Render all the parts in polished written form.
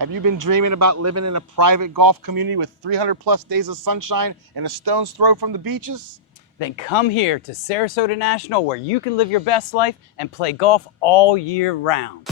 Have you been dreaming about living in a private golf community with 300 plus days of sunshine and a stone's throw from the beaches? Then come here to Sarasota National, where you can live your best life and play golf all year round.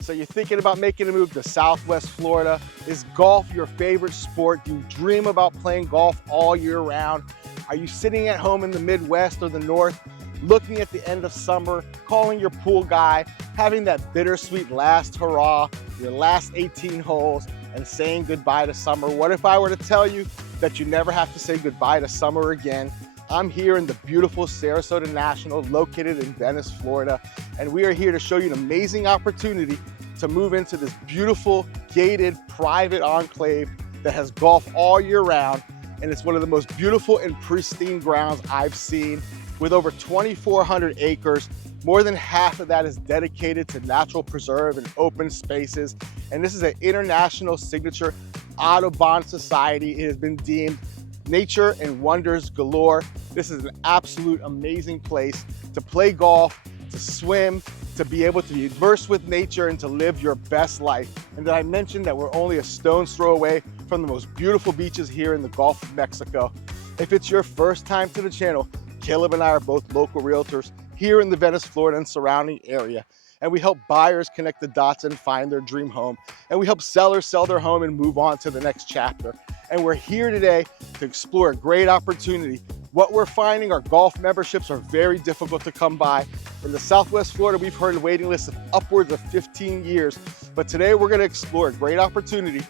So you're thinking about making a move to Southwest Florida? Is golf your favorite sport? Do you dream about playing golf all year round? Are you sitting at home in the Midwest or the North, looking at the end of summer, calling your pool guy, having that bittersweet last hurrah, your last 18 holes, and saying goodbye to summer? What if I were to tell you that you never have to say goodbye to summer again? I'm here in the beautiful Sarasota National, located in Venice, Florida, and we are here to show you an amazing opportunity to move into this beautiful, gated, private enclave that has golf all year round, and it's one of the most beautiful and pristine grounds I've seen, with over 2,400 acres. More than half of that is dedicated to natural preserve and open spaces, and this is an international signature Audubon Society. It has been deemed nature and wonders galore. This is an absolute amazing place to play golf, to swim, to be able to be immersed with nature and to live your best life. And did I mention that we're only a stone's throw away from the most beautiful beaches here in the Gulf of Mexico? If it's your first time to the channel, Caleb and I are both local realtors here in the Venice, Florida and surrounding area. And we help buyers connect the dots and find their dream home. And we help sellers sell their home and move on to the next chapter. And we're here today to explore a great opportunity. What we're finding are golf memberships are very difficult to come by. In the Southwest Florida, we've heard waiting lists of upwards of 15 years. But today we're gonna explore a great opportunity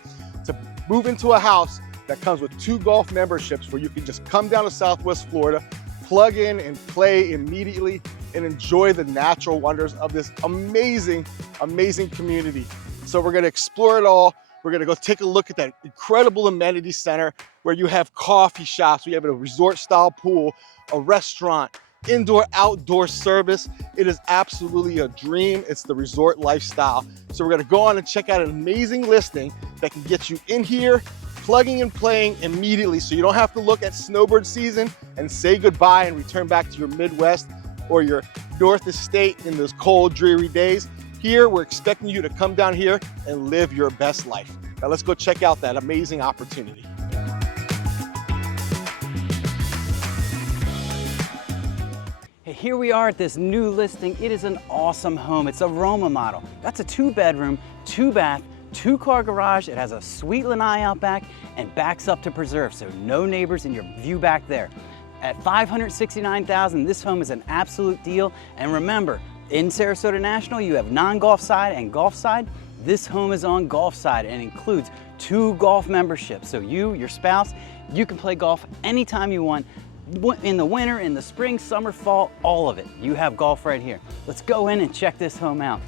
to move into a house that comes with 2 golf memberships where you can just come down to Southwest Florida, plug in and play immediately and enjoy the natural wonders of this amazing, amazing community. So we're gonna explore it all. We're gonna go take a look at that incredible amenity center where you have coffee shops, we have a resort style pool, a restaurant, indoor, outdoor service. It is absolutely a dream. It's the resort lifestyle. So we're gonna go on and check out an amazing listing that can get you in here, plugging and playing immediately, so you don't have to look at snowbird season and say goodbye and return back to your Midwest or your North Estate in those cold, dreary days. Here, we're expecting you to come down here and live your best life. Now let's go check out that amazing opportunity. Hey, here we are at this new listing. It is an awesome home. It's a Roma model. That's a 2-bedroom, 2-bath, 2-car garage. It has a sweet lanai out back and backs up to preserve, so no neighbors in your view back there. At $569,000, this home is an absolute deal. And remember, in Sarasota National, you have non-golf side and golf side. This home is on golf side and includes 2 golf memberships. So you, your spouse, you can play golf anytime you want. In the winter, in the spring, summer, fall, all of it. You have golf right here. Let's go in and check this home out.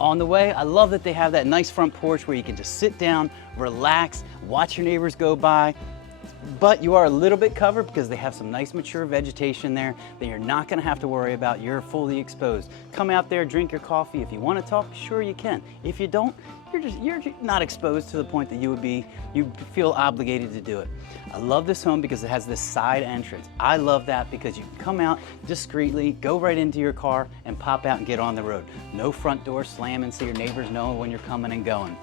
On the way, I love that they have that nice front porch where you can just sit down, relax, watch your neighbors go by. But you are a little bit covered because they have some nice mature vegetation there that you're not going to have to worry about. You're fully exposed. Come out there, drink your coffee. If you want to talk, sure you can. If you don't, you're not exposed to the point that you feel obligated to do it. I love this home because it has this side entrance. I love that because you can come out discreetly, go right into your car and pop out and get on the road. No front door slamming so your neighbors know when you're coming and going.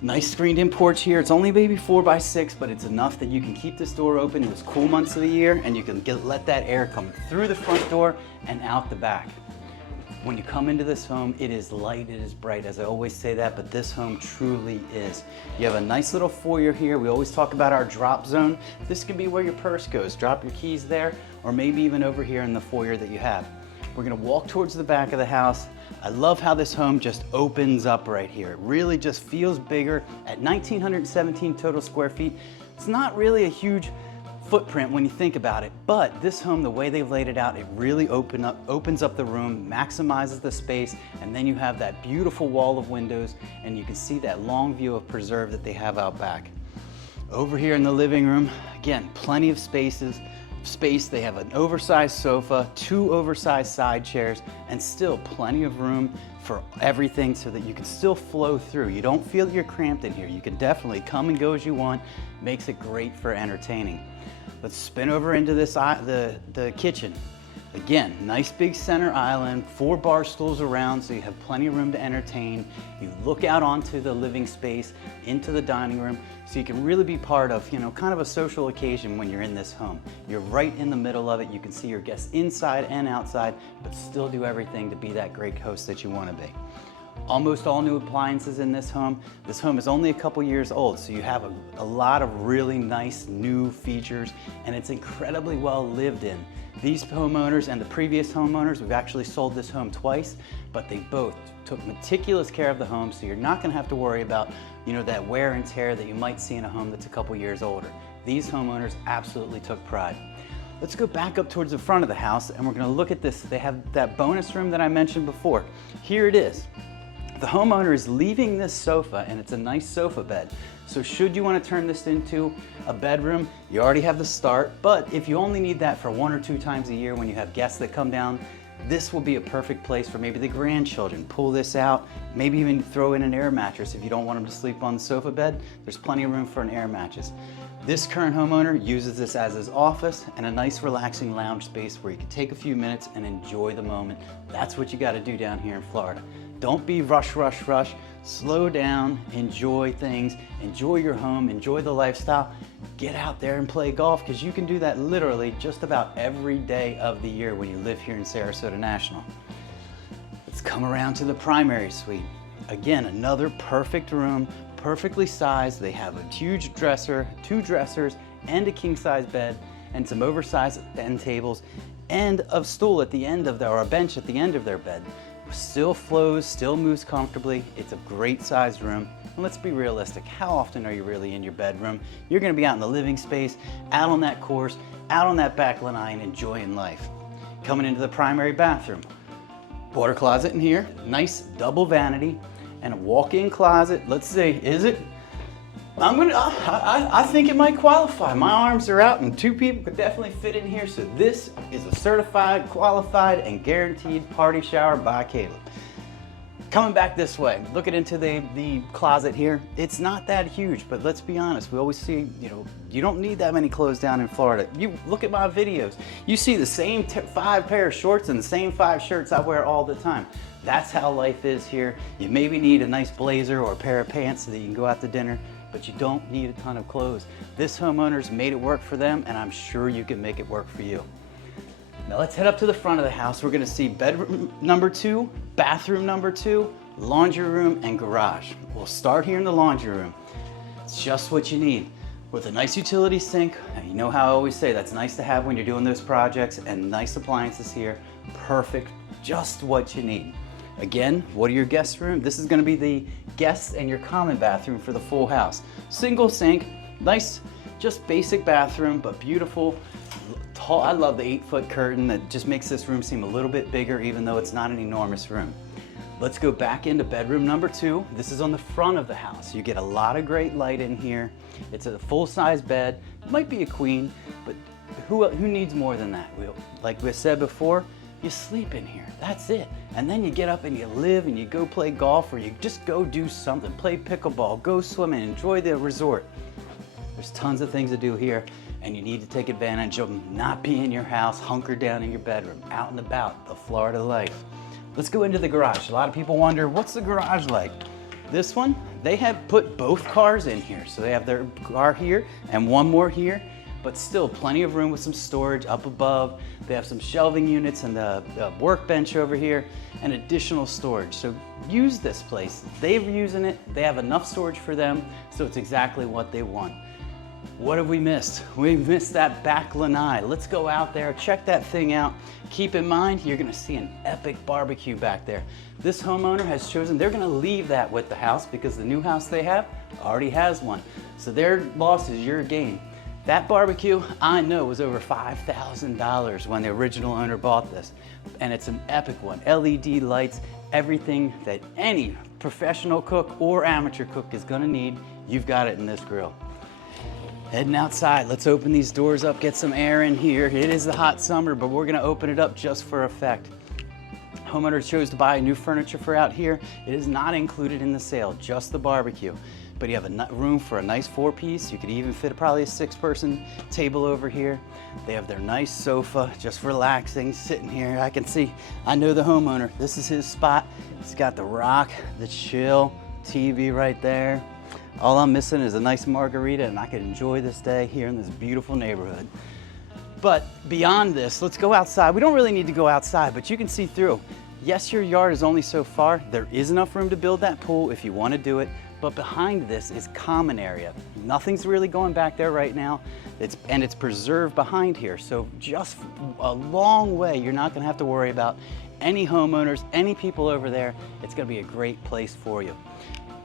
Nice screened in porch here. It's only maybe 4x6, but it's enough that you can keep this door open in those cool months of the year, and you can let that air come through the front door and out the back. When you come into this home, it is light, it is bright. As I always say that, but this home truly is. You have a nice little foyer here. We always talk about our drop zone. This can be where your purse goes. Drop your keys there, or maybe even over here in the foyer that you have. We're gonna walk towards the back of the house. I love how this home just opens up right here. It really just feels bigger. At 1,917 total square feet, it's not really a huge footprint when you think about it, but this home, the way they've laid it out, it really opens up the room, maximizes the space, and then you have that beautiful wall of windows, and you can see that long view of preserve that they have out back. Over here in the living room, again, plenty of spaces, space. They have an oversized sofa, 2 oversized side chairs, and still plenty of room for everything so that you can still flow through. You don't feel that you're cramped in here. You can definitely come and go as you want. Makes it great for entertaining. Let's spin over into this the kitchen. Again, nice big center island, 4 bar stools around so you have plenty of room to entertain. You look out onto the living space, into the dining room, so you can really be part of, kind of a social occasion when you're in this home. You're right in the middle of it. You can see your guests inside and outside, but still do everything to be that great host that you want to be. Almost all new appliances in this home. This home is only a couple years old, so you have a lot of really nice new features, and it's incredibly well lived in. These homeowners and the previous homeowners, we've actually sold this home twice, but they both took meticulous care of the home, so you're not gonna have to worry about, that wear and tear that you might see in a home that's a couple years older. These homeowners absolutely took pride. Let's go back up towards the front of the house, and we're gonna look at this. They have that bonus room that I mentioned before. Here it is. The homeowner is leaving this sofa, and it's a nice sofa bed. So should you want to turn this into a bedroom, you already have the start, but if you only need that for 1 or 2 times a year when you have guests that come down, this will be a perfect place for maybe the grandchildren. Pull this out, maybe even throw in an air mattress if you don't want them to sleep on the sofa bed. There's plenty of room for an air mattress. This current homeowner uses this as his office and a nice relaxing lounge space where you can take a few minutes and enjoy the moment. That's what you got to do down here in Florida. Don't be rush, rush, rush. Slow down, enjoy things, enjoy your home, enjoy the lifestyle. Get out there and play golf, because you can do that literally just about every day of the year when you live here in Sarasota National. Let's come around to the primary suite. Again, another perfect room, perfectly sized. They have a huge dresser, 2 dressers, and a king-size bed, and some oversized end tables, and a stool at the end of or a bench at the end of their bed. Still flows, still moves comfortably. It's a great sized room. And let's be realistic. How often are you really in your bedroom? You're gonna be out in the living space, out on that course, out on that back lanai, and enjoying life. Coming into the primary bathroom. Water closet in here, nice double vanity, and a walk-in closet. Let's see, is it? I think it might qualify. My arms are out and 2 people could definitely fit in here. So this is a certified, qualified, and guaranteed party shower by Caleb. Coming back this way, looking into the closet here, it's not that huge, but let's be honest. We always see, you don't need that many clothes down in Florida. You look at my videos, you see the same 5 pair of shorts and the same 5 shirts I wear all the time. That's how life is here. You maybe need a nice blazer or a pair of pants so that you can go out to dinner, but you don't need a ton of clothes. This homeowner's made it work for them, and I'm sure you can make it work for you. Now let's head up to the front of the house. We're gonna see bedroom number 2, bathroom number 2, laundry room, and garage. We'll start here in the laundry room. It's just what you need. With a nice utility sink, and you know how I always say that's nice to have when you're doing those projects, and nice appliances here. Perfect, just what you need. Again, what are your guest room? This is gonna be the guest and your common bathroom for the full house. Single sink, nice, just basic bathroom, but beautiful. Tall. I love the 8-foot curtain that just makes this room seem a little bit bigger, even though it's not an enormous room. Let's go back into bedroom number 2. This is on the front of the house. You get a lot of great light in here. It's a full-size bed. It might be a queen, but who needs more than that? Like we said before, you sleep in here, that's it. And then you get up and you live and you go play golf, or you just go do something, play pickleball, go swimming, enjoy the resort. There's tons of things to do here, and you need to take advantage of them. Not be in your house, hunker down in your bedroom, out and about, the Florida life. Let's go into the garage. A lot of people wonder, what's the garage like? This one, they have put both cars in here. So they have their car here and one more here, but still plenty of room with some storage up above. They have some shelving units and the workbench over here and additional storage. So use this place. They're using it. They have enough storage for them, so it's exactly what they want. What have we missed? We missed that back lanai. Let's go out there, check that thing out. Keep in mind, you're gonna see an epic barbecue back there. This homeowner has chosen, they're gonna leave that with the house because the new house they have already has one. So their loss is your gain. That barbecue, I know, was over $5,000 when the original owner bought this. And it's an epic one. LED lights, everything that any professional cook or amateur cook is gonna need, you've got it in this grill. Heading outside, let's open these doors up, get some air in here. It is the hot summer, but we're gonna open it up just for effect. Homeowner chose to buy new furniture for out here. It is not included in the sale, just the barbecue. But you have a room for a nice 4-piece. You could even fit probably a 6-person table over here. They have their nice sofa, just relaxing, sitting here. I can see, I know the homeowner. This is his spot. He's got the rock, the chill, TV right there. All I'm missing is a nice margarita, and I could enjoy this day here in this beautiful neighborhood. But beyond this, let's go outside. We don't really need to go outside, but you can see through. Yes, your yard is only so far. There is enough room to build that pool if you want to do it, but behind this is common area. Nothing's really going back there right now, and it's preserved behind here. So just a long way, you're not going to have to worry about any homeowners, any people over there. It's going to be a great place for you.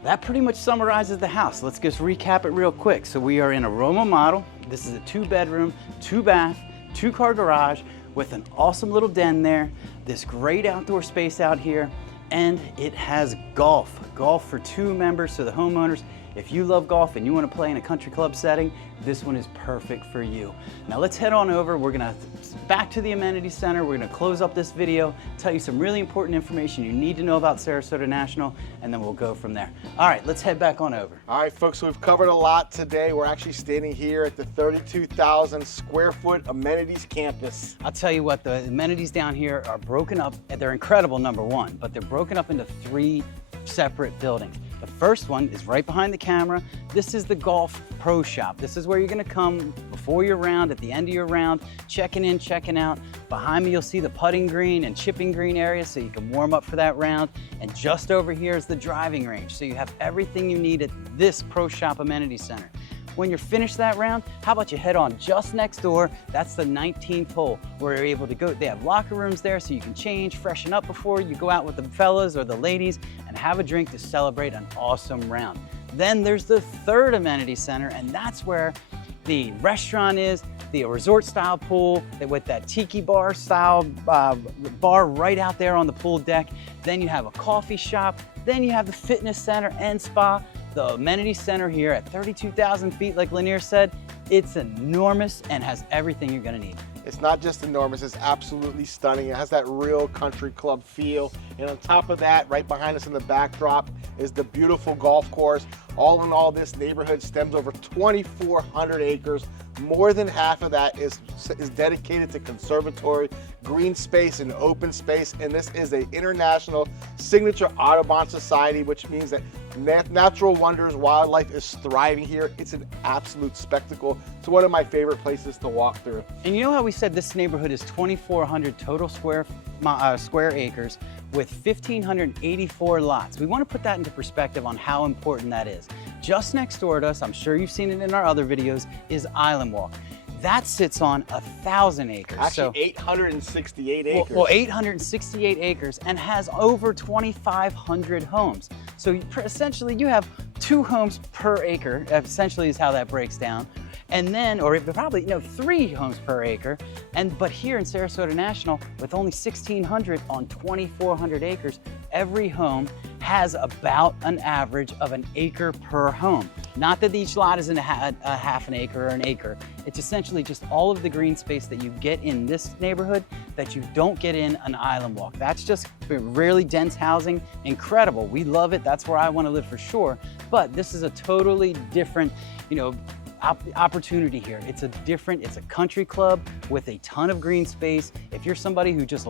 That pretty much summarizes the house. Let's just recap it real quick. So we are in a Roma model. This is a 2-bedroom, 2-bath, 2-car garage with an awesome little den there, this great outdoor space out here, and it has golf for 2 members. So the homeowners, if you love golf and you want to play in a country club setting, this one is perfect for you. Now let's head on over. We're gonna back to the amenity center. We're gonna close up this video, tell you some really important information you need to know about Sarasota National, and then we'll go from there. All right, let's head back on over. All right, folks, so we've covered a lot today. We're actually standing here at the 32,000 square foot amenities campus. I'll tell you what, the amenities down here are broken up. They're incredible, number one, but they're broken up into 3 separate buildings. The first one is right behind the camera. This is the Golf Pro Shop. This is where you're gonna come before your round, at the end of your round, checking in, checking out. Behind me, you'll see the putting green and chipping green area so you can warm up for that round. And just over here is the driving range. So you have everything you need at this Pro Shop Amenity Center. When you're finished that round, how about you head on just next door? That's the 19th hole where you're able to go. They have locker rooms there so you can change, freshen up before you go out with the fellas or the ladies and have a drink to celebrate an awesome round. Then there's the 3rd amenity center, and that's where the restaurant is, the resort style pool with that tiki bar style bar right out there on the pool deck. Then you have a coffee shop. Then you have the fitness center and spa. The amenity center here at 32,000 feet, like Lanier said, it's enormous and has everything you're gonna need. It's not just enormous, it's absolutely stunning. It has that real country club feel. And on top of that, right behind us in the backdrop is the beautiful golf course. All in all, this neighborhood stems over 2,400 acres. More than half of that is dedicated to conservatory, green space, and open space. And this is an international signature Audubon Society, which means that natural wonders, wildlife is thriving here. It's an absolute spectacle. It's one of my favorite places to walk through. And you know how we said this neighborhood is 2,400 total square acres with 1,584 lots. We want to put that into perspective on how important that is. Just next door to us, I'm sure you've seen it in our other videos, is Island Walk. That sits on 1,000 acres. Actually, 868 acres. Well, 868 acres and has over 2,500 homes. So essentially you have 2 homes per acre, essentially is how that breaks down. And then, or probably, 3 homes per acre. But here in Sarasota National, with only 1,600 on 2,400 acres, every home has about an average of an acre per home. Not that each lot is in a half an acre or an acre. It's essentially just all of the green space that you get in this neighborhood that you don't get in an Island Walk. That's just really dense housing. Incredible. We love it. That's where I want to live for sure. But this is a totally different, opportunity here. It's a country club with a ton of green space. If you're somebody who just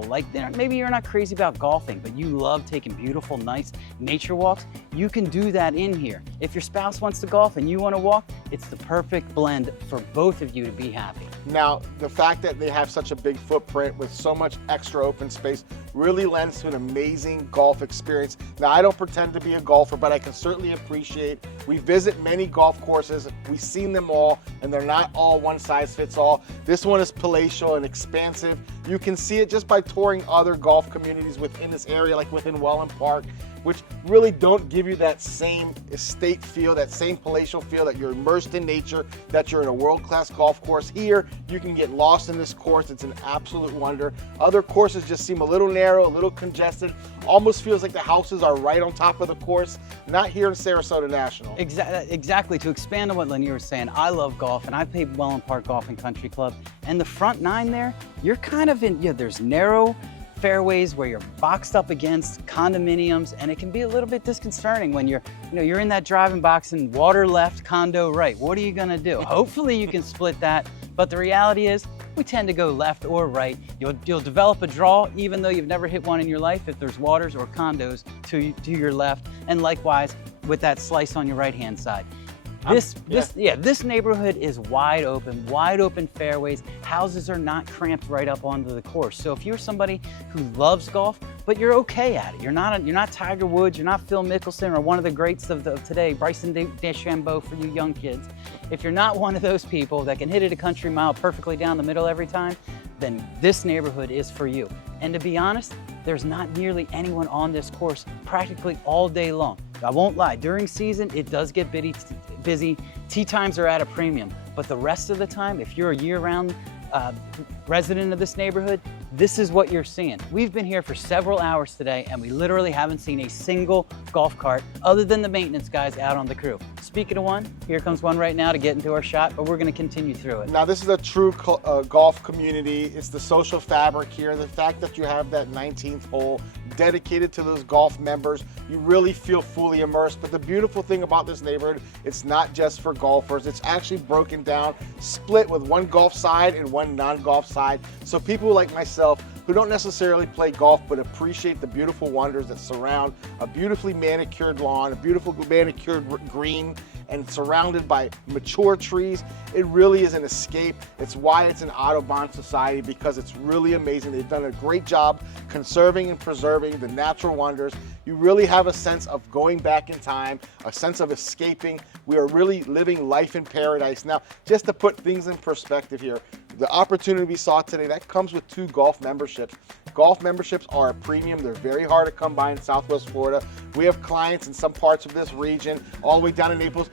maybe you're not crazy about golfing, but you love taking beautiful, nice nature walks, you can do that in here. If your spouse wants to golf and you want to walk, it's the perfect blend for both of you to be happy. Now, the fact that they have such a big footprint with so much extra open space really lends to an amazing golf experience. Now, I don't pretend to be a golfer, but I can certainly appreciate, we visit many golf courses, we've seen them all, and they're not all one size fits all. This one is palatial and expansive. You can see it just by touring other golf communities within this area, like within Welland Park. which really don't give you that same estate feel, that same palatial feel, that you're immersed in nature, that you're in a world-class golf course. Here, you can get lost in this course. It's an absolute wonder. Other courses just seem a little narrow, a little congested. Almost feels like the houses are right on top of the course. Not here in Sarasota National. Exactly. To expand on what Lanier was saying, I love golf, and I played Welland Park Golf and Country Club. And the front nine there, you're kind of in, there's narrow fairways where you're boxed up against condominiums, and it can be a little bit disconcerting when you're in that driving box and water left, condo right. What are you gonna do? Hopefully you can split that, but the reality is we tend to go left or right. You'll develop a draw even though you've never hit one in your life if there's waters or condos to your left, and likewise with that slice on your right-hand side. This neighborhood is wide open fairways. Houses are not cramped right up onto the course. So if you're somebody who loves golf, but you're okay at it, you're not Tiger Woods, you're not Phil Mickelson, or one of the greats of today, Bryson DeChambeau for you young kids. If you're not one of those people that can hit it a country mile perfectly down the middle every time, then this neighborhood is for you. And to be honest, there's not nearly anyone on this course practically all day long. I won't lie, during season, it does get busy. Tee times are at a premium, but the rest of the time, if you're a year-round resident of this neighborhood, this is what you're seeing. We've been here for several hours today, and we literally haven't seen a single golf cart other than the maintenance guys out on the crew. Speaking of one, here comes one right now to get into our shot, but we're gonna continue through it. Now, this is a true golf community. It's the social fabric here. The fact that you have that 19th hole dedicated to those golf members, you really feel fully immersed. But the beautiful thing about this neighborhood, it's not just for golfers. It's actually broken down, split with one golf side and one non-golf side. So people like myself who don't necessarily play golf but appreciate the beautiful wonders that surround a beautifully manicured lawn, a beautiful manicured green, and surrounded by mature trees, it really is an escape. It's why it's an Audubon Society, because it's really amazing. They've done a great job conserving and preserving the natural wonders. You really have a sense of going back in time, a sense of escaping. We are really living life in paradise. Now, just to put things in perspective here, the opportunity we saw today, that comes with 2 golf memberships. Golf memberships are a premium. They're very hard to come by in Southwest Florida. We have clients in some parts of this region, all the way down in Naples.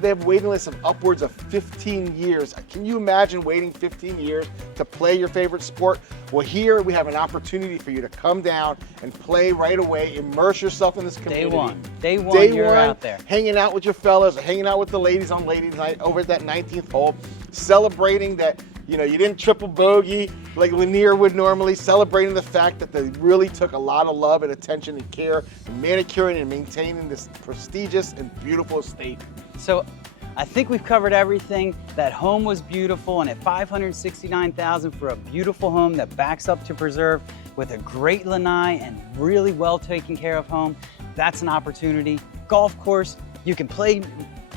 They have waiting lists of upwards of 15 years. Can you imagine waiting 15 years to play your favorite sport? Well, here we have an opportunity for you to come down and play right away, immerse yourself in this community. Day one, you're out there. Hanging out with your fellas, hanging out with the ladies on ladies night over at that 19th hole, celebrating that you didn't triple bogey like Lanier would normally, celebrating the fact that they really took a lot of love and attention and care in manicuring and maintaining this prestigious and beautiful estate. So I think we've covered everything. That home was beautiful, and at $569,000 for a beautiful home that backs up to preserve with a great lanai and really well taken care of home, that's an opportunity. Golf course, you can play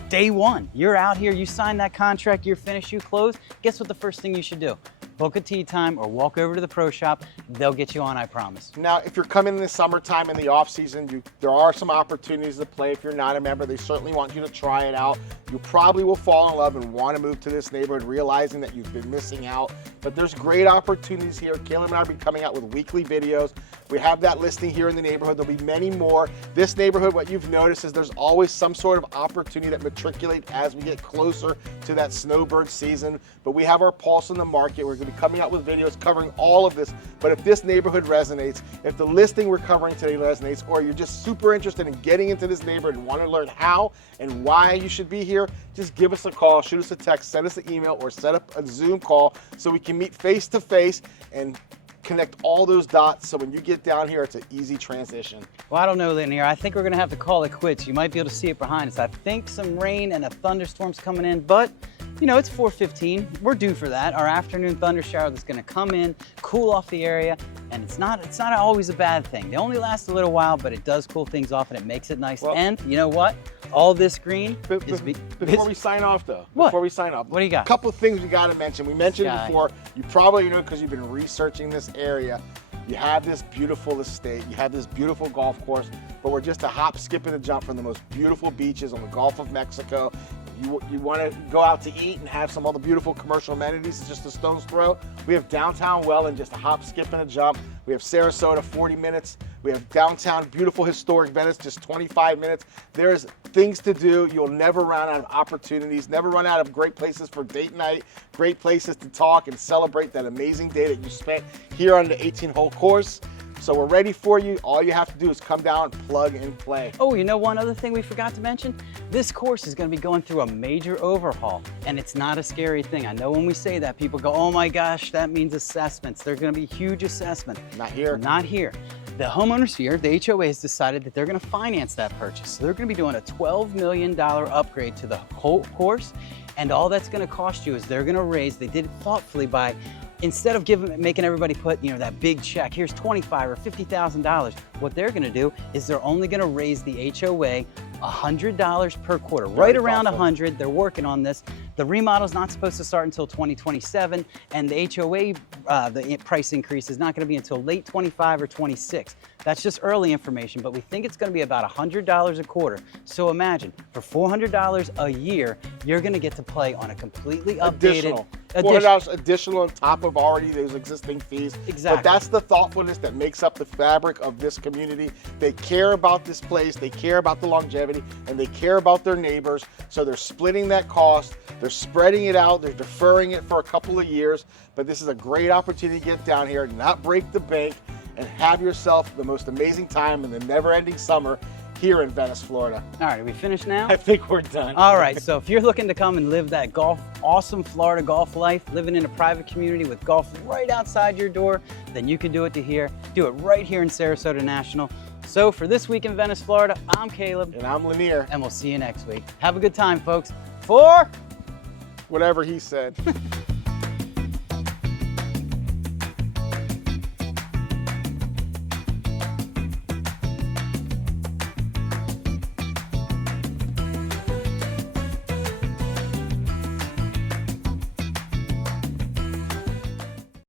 day one. You're out here, you sign that contract, you're finished, you close. Guess what the first thing you should do? Book a tee time or walk over to the pro shop. They'll get you on, I promise. Now, if you're coming in the summertime in the off season, there are some opportunities to play. If you're not a member, they certainly want you to try it out. You probably will fall in love and want to move to this neighborhood, realizing that you've been missing out. But there's great opportunities here. Caleb and I will be coming out with weekly videos. We have that listing here in the neighborhood. There'll be many more. This neighborhood, what you've noticed is there's always some sort of opportunity that matriculate as we get closer to that snowbird season. But we have our pulse on the market. We're going to be coming out with videos covering all of this. But if this neighborhood resonates, if the listing we're covering today resonates, or you're just super interested in getting into this neighborhood and want to learn how and why you should be here, just give us a call, shoot us a text, send us an email, or set up a Zoom call so we can meet face to face and connect all those dots, so when you get down here, it's an easy transition. Well, I don't know, Lanier. I think we're going to have to call it quits. You might be able to see it behind us. I think some rain and a thunderstorm's coming in, but it's 4:15. We're due for that. Our afternoon thunder shower that's going to come in, cool off the area, and it's not always a bad thing. They only last a little while, but it does cool things off and it makes it nice. Well, and you know what? All this green is... Before we sign off, though. What? Before we sign off. What do you got? A couple of things we got to mention. We mentioned it before. You probably know because you've been researching this area. You have this beautiful estate. You have this beautiful golf course, but we're just a hop, skip, and a jump from the most beautiful beaches on the Gulf of Mexico. You want to go out to eat and have some of the beautiful commercial amenities. It's just a stone's throw. We have downtown Welland, just a hop, skip, and a jump. We have Sarasota, 40 minutes. We have downtown, beautiful historic Venice, just 25 minutes. There's things to do. You'll never run out of opportunities, never run out of great places for date night, great places to talk and celebrate that amazing day that you spent here on the 18-hole course. So we're ready for you. All you have to do is come down, plug and play. Oh, you know one other thing we forgot to mention? This course is going to be going through a major overhaul, and it's not a scary thing. I know when we say that, people go, oh my gosh, that means assessments. They're going to be huge assessments. Not here. Not here. The homeowners here, the HOA, has decided that they're going to finance that purchase. So they're going to be doing a $12 million upgrade to the whole course, and all that's going to cost you is they're going to raise, they did it thoughtfully by, instead of making everybody put, that big check, here's $25,000 or $50,000, what they're gonna do is they're only gonna raise the HOA $100 per quarter, right around 100. They're working on this. The remodel's not supposed to start until 2027, and the HOA, the price increase is not gonna be until late 25 or 26. That's just early information, but we think it's gonna be about $100 a quarter. So imagine, for $400 a year, you're gonna get to play on a completely updated, $400 additional on top of already those existing fees. Exactly. But that's the thoughtfulness that makes up the fabric of this community. They care about this place, they care about the longevity, and they care about their neighbors. So they're splitting that cost, they're spreading it out, they're deferring it for a couple of years. But this is a great opportunity to get down here, not break the bank, and have yourself the most amazing time in the never-ending summer here in Venice, Florida. All right, are we finished now? I think we're done. All right, so if you're looking to come and live that awesome Florida golf life, living in a private community with golf right outside your door, then you can do it do it right here in Sarasota National. So for this week in Venice, Florida, I'm Caleb. And I'm Lanier. And we'll see you next week. Have a good time, folks. For whatever he said.